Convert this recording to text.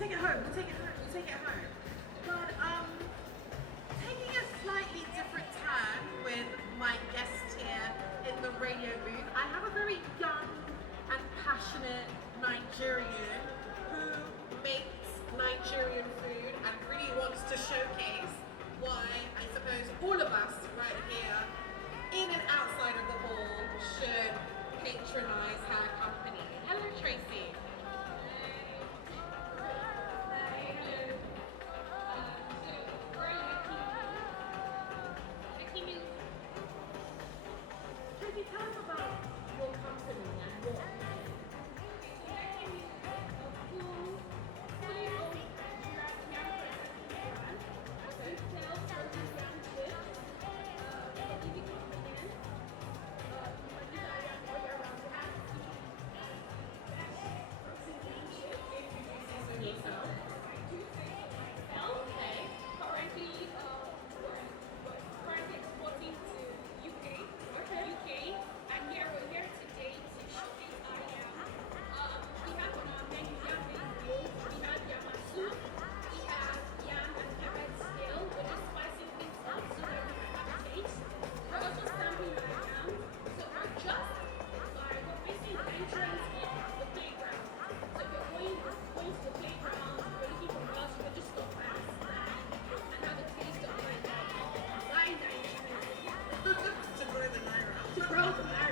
take it home. We'll take it home. We'll take it home. But taking a slightly different turn with my guest here in the radio booth, I have a very young and passionate Nigerian who makes Nigerian food and really wants to showcase why I suppose all of us right here, in and outside of the hall, should patronize her company. Hello, Tracy. Tracy, tell us about your company and what to grow the naira.